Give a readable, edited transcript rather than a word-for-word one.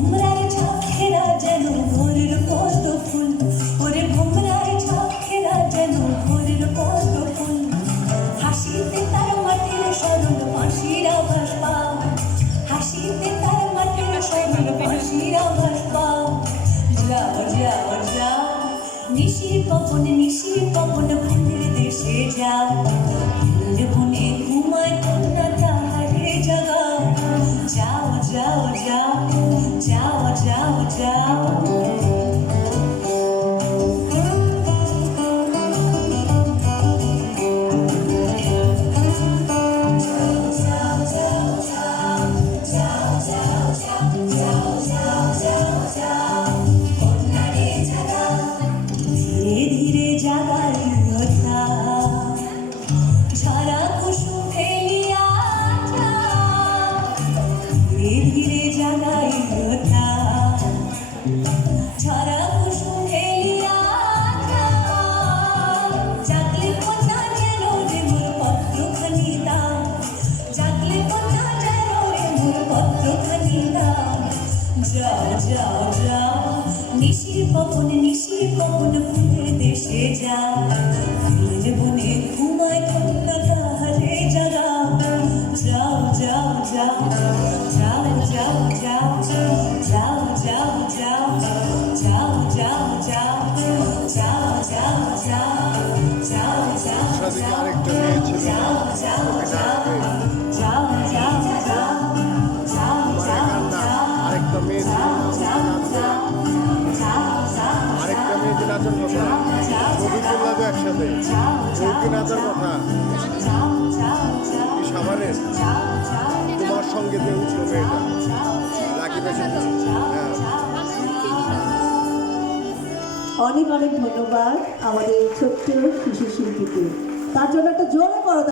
ভোমরায় ঝাঁকেরা যেন ভোরের পদ্ম ফুল, ওরে ভোমরায় ঝাঁকেরা যেন ভোরের পদ্ম ফুল। হাসিতে তার মাটির সরল বাঁশির আভাস পাও, হাসিতে তার মাটির সরল বাঁশির আভাস পাও। যাও যাও যাও নিশির পবন ফুলের দেশে যাও, ফুলের বনে ঘুমায় কন্যা তাহারে জাগাও। যাও যাও যাও যাও যাও যাও ধীরে ধীরে জাগাই কথা, ঝরা কুসুম ফেলিয়া ধীরে ধীরে জাগাই কথা, ঝরা কুসুম ফেলিয়া জাগলে কথা যেন রে মোর পত্রখানি দাও, জাগলে কথা যেন রে মোর পত্রখানি দাও। যাও যাও যাও নিশির পবন ফুলের দেশে যাও, ফুলের বনে ঘুমায় কন্যা তাহারে জাগাও। যাও যাও যাও যাও যাও যাও যাও যাও যাও যাও যাও যাও যাও যাও যাও যাও সাদিকে আরেকটা মেয়ে ছিল না, যাও যাও যাও আরেকটা মেয়ে ছিল আরেকটা মেয়ে যে নাচার কথা, ছবি তুললাম একসাথে, ছবি নাচার কথা কি সাভারের তোমার সঙ্গে যে উঠলো মেয়েটা লাকি পেশেন্ট। হ্যাঁ, অনেক অনেক ধন্যবাদ আমাদের ছোট্ট শিশু শিল্পীকে, তার জন্য একটা জোরে করো।